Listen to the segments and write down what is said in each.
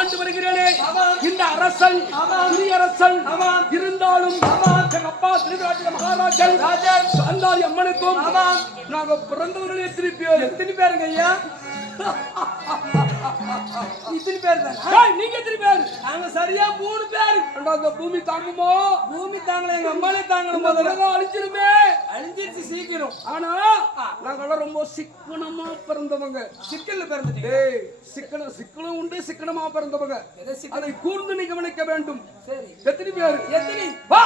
ஆண்டு வருகிறேனே இந்த அரசன் குடியரசன் இருந்தாலும் என் அப்பா திருவிழாட்டிய மகாராஜன் அந்தாதி அம்மனுக்கும் நாங்க பிறந்தவர்களே எத்தனை பேருங்க ஐயா? இத்தனை பேர் தான். நீங்க எத்தனை பேர்? நாங்க சரியா 3 பேர். அந்த பூமி தாங்குமோ? பூமி தாங்கல, எங்க அம்மாலே தாங்கணும். முதல்ல அழிச்சிருமே. அழிஞ்சிருச்சு சீக்கிரம். ஆனா நாங்கெல்லாம் ரொம்ப சிக்கனமா பிறந்தவங்க. சிக்கல்ல பிறந்துட்டீங்க. சிக்கனம் உண்டு, சிக்கனமா பிறந்தவங்க. அதை கூர்ந்து நீ கவனிக்க வேண்டும். சரி, எத்தனை பேர்? எத்தனை? வா.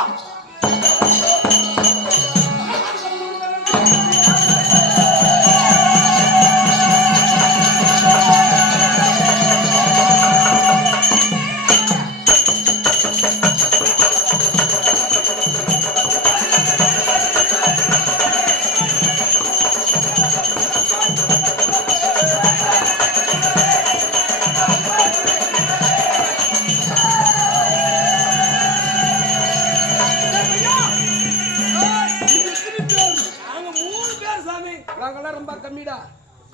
ரொம்ப கம்மிடா.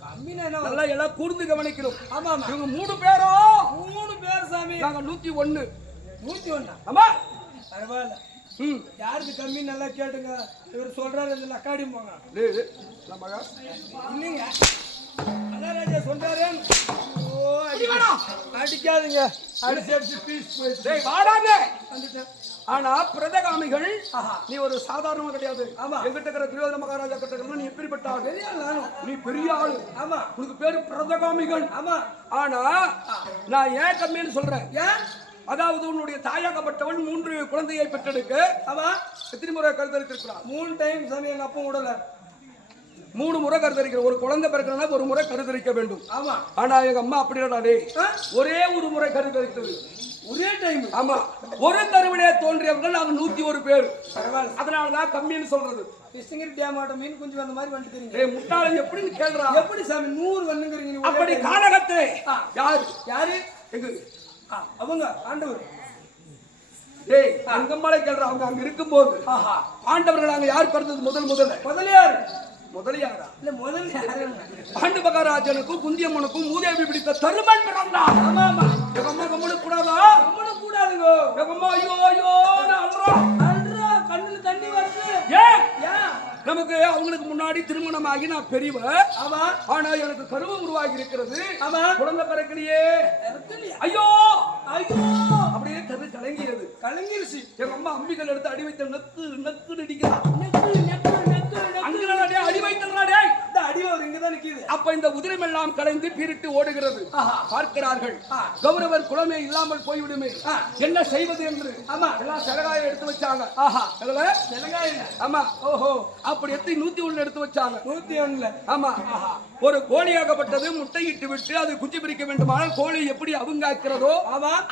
கம்மினா என்ன? எல்லாம் கூர்ந்து கவனிக்கிறோம். ஆமா ஆமா, இவங்க 3 பேரோ? 3 பேர் சாமி. நாங்க 101. 101? ஆமா. பரவாயில்ல. யாருக்கு கம்மி நல்லா கேட்டுங்க. இவர் சொல்றாரு இந்த லக்காடி போங்க. டேய் நமகா இல்லங்க. மகாராஜா சொல்றாரு. ஓ அடி வேணாம். அடிக்காதீங்க. அடிச்சு பீஸ் போய். டேய் வாடாங்க. வந்துட்டேன். ஆனா பிரதகாமிகள் நீ ஒரு சாதாரணமா கிடையாது. எங்கிட்ட இருக்கிற துரியோதன மகாராஜா கிட்ட இருக்கிற நீ எப்படிப்பட்ட ஆளு? பெரிய ஆளு. நீ பெரிய ஆளு. ஆமா, உனக்கு பேரு பிரதகாமிகள். ஆமா. ஆனா நான் ஏன் கம்மின்னு சொல்றேன்? ஏன்? அதாவது உன்னுடைய தாயாகப்பட்டவன் 3 குழந்தையை பெற்றெடுக்க ஆமா எத்தனை முறை கருத்தரித்திருக்கிறார்? 3 டைம் சாமி. எங்க அப்பா உடல 3 முறை கருத்தரிக்கிற. ஒரு குழந்தை பிறக்கணும்னா 1 முறை கருத்தரிக்க வேண்டும். ஆமா. ஆனா எங்க அம்மா அப்படி இல்லடா. ஒரே ஒரு முறை கருத்தரித்தது. ஒரே டைம். ஆமா, ஒரு கருவிலே தோன்றியவர்கள் நாங்க 101 பேர். அதனாலதான் கம்மின்னு சொல்றது. கிருஷ்ணகிரி டேம் ஆட்ட மீன் குஞ்சு வந்த மாதிரி வந்துட்டீங்க. ஏய் முட்டாள, எப்படின்னு கேக்குறா? எப்படி சாமி 100 வந்துங்கறீங்க நீ? அப்படி காலகத்தை யாரு எங்க அவங்க ஆண்டவர். டேய் அங்கம்மாளை கேக்குறா. அவங்க அங்க இருக்கும்போது ஆண்டவர்கள் அங்க யார் பிறந்தது? முதலியார். முதலியாரா? இல்ல முதல் யாரு? பாண்டு மகாராஜனுக்கும் குந்தியம்மனுக்கும் மூதேவி பிடித்த தருமன் பிறந்தான். ஆமா ஆமா. எங்கம்மா கம்முனு கூடாதா? கம்முனு கூடாதுங்க. எங்கம்மா ஐயோ ஐயோ அல்றா அல்றா கண்ணுல தண்ணி வருது. ஏன்? நமக்கு அவங்களுக்கு முன்னாடி திருமணமாகி நான் பெரியவ. ஆமா. ஆனா எனக்கு கருவு உருவாகி இருக்கிறது. ஆமா. குழந்தை பிறக்கலையே. ஐயோ ஐயோ அப்படியே கரு கலங்கியது. கலங்கிருச்சு. எங்க அம்மா அம்பிகள் எடுத்து அடி வைத்த நக்கு நக்கு நடிக்கிறா. அடி வைத்தா அடி இங்கதான் நிக்குது. அப்ப இந்த உதிரம் எல்லாம் கலைந்து பீரிட்டு ஓடுகிறது. பார்க்கிறார்கள். கௌரவர் குலமே இல்லாமல் போய்விடுமே, என்ன செய்வது என்று. ஆமா, எல்லாம் செலகாயை எடுத்து வச்சாங்க. ஆமா. ஓஹோ, அப்படி எத்தி 101 எடுத்து வச்சாங்க. 101. ஆமா. ஒரு கோழியாகப்பட்டது முட்டையிட்டு விட்டு அது குஞ்சு பிரிக்க வேண்டுமானால் கோழி எப்படி அவங்காக்கிறதோ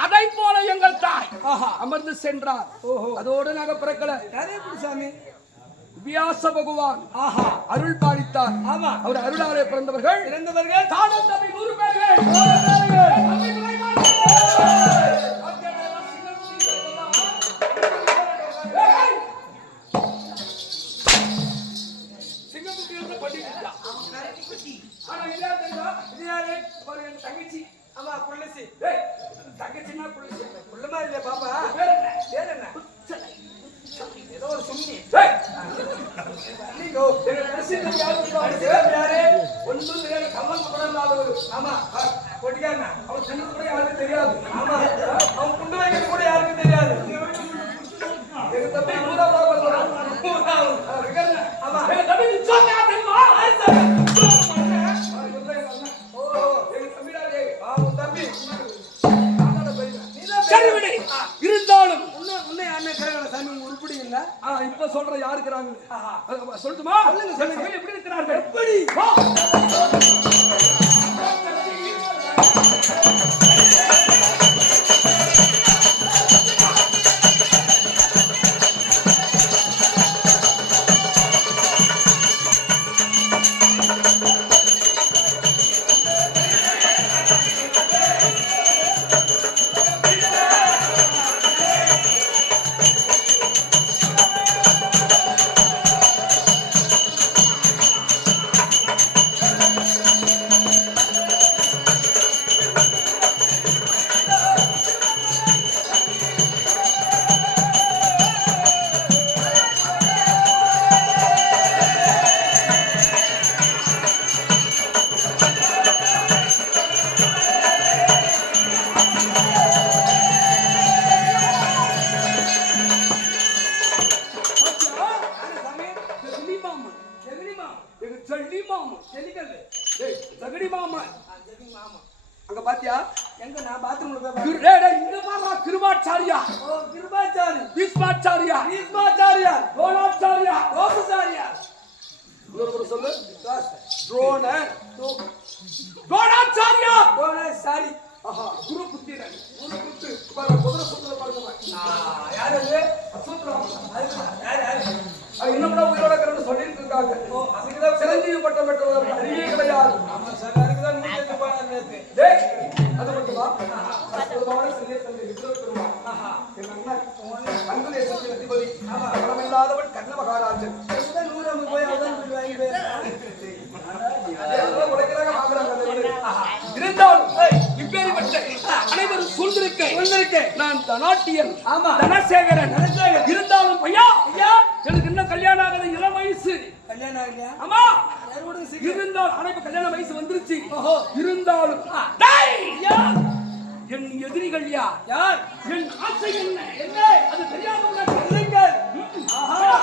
அதை போல எங்கள் தாய் அமர்ந்து சென்றார். அதோடு நாங்க பிறக்கல. சாமி வியாச பகவான் அருள் பாலித்தார். ஆமா, அவர் அருளாலே பிறந்தவர்கள். இறந்தவர்கள் தானும் தம்பி 100 பேர்கள். சிங்கமுட்டி வந்து படிக்கிறா. ஆனா இது யாரு? ஒரு தங்கச்சி. ஆமா, புள்ளசி. ஏய் தங்கச்சினா புள்ளசி. புள்ள மாதிரி இல்ல பாப்பா. பேர் என்ன? ஏதோ ஒரு சும்மி. ஏய் நீங்க பிரசித்தி யாரு? ஒன்று தெரியாது. கம்மன் படலாதவர். ஆமா, கொட்டிக்காரனா. அவன் சின்ன கூட யாருக்கு தெரியாது. ஆமா, அவன் குண்டு வைக்க கூட யாருக்கு தெரியாது. எங்க தம்பி மூடா போறான். ஆமா, எங்க தம்பி நிச்சயமா தெரியுமா? இருந்தாலும் உன்னை அண்ணன் கரகல சாமி உருப்படி இல்ல. இப்ப சொல்ற யாரு இருக்கிறாங்க சொல்லட்டுமா? சொல்லுங்க. எப்படி இருக்கிறார்கள்? எப்படி இல்லையா? எங்க நான் பாத்ரூம்ல போய் இங்க பாருடா, கிருபாச்சாரியா. ஓ கிருபாச்சாரி, பீஷ்மாச்சாரியா, பீஷ்மாச்சாரியா, துரோணாச்சாரியா, ரோமசாரியா. இன்னொரு சொல்லு. துரோண துரோணாச்சாரியா, ரோமசாரி. ஆஹா, குரு புத்திரன். குரு புத்து. பாரு குதிரை சுத்தல பாருங்க. யார் அது? அசுத்ராம. யார்? இன்னும் உயிரோட இருக்கிறன்னு சொல்லிட்டு இருக்காங்க. ஓ அதுக்குதான் சிரஞ்சீவி பட்டம் பெற்றவர் அறிவே கிடையாது. ஆமா சார், அதுக்குதான் நூத்தி போனார் நேத்து. டேய், அது மட்டுமா? அற்புதமான சிறிய தந்தை விக்ரம பெருமாள். என் அண்ணன் அங்குதேசத்தின் அதிபதி. கடமில்லாதவன் கண்ண மகாராஜன். அதுக்குதான் 100 போய் அதான் போய் வாங்கி அதெல்லாம் உடைக்கிறாங்க, வாங்குறாங்க அந்த வீடு. இருந்தாலும் இப்பேற்பட்ட அனைவரும் சூழ்ந்திருக்க நான் தனாட்டியன். ஆமா. தனசேகரன். இருந்தாலும் ஐயா எனக்கு இன்னும் கல்யாணம் ஆகாத இளம் வயசு. கல்யாணம் ஆகலையா? ஆமா. யார் கூட சீக்கிரம் இருந்தாலும் ஆனா இப்ப கல்யாண வயசு வந்துருச்சு. ஓஹோ. இருந்தாலும் என் எதிரிகள் யார்? என் ஆசை என்ன? அது தெரியாதவங்க சொல்லுங்கள். ஆஹா.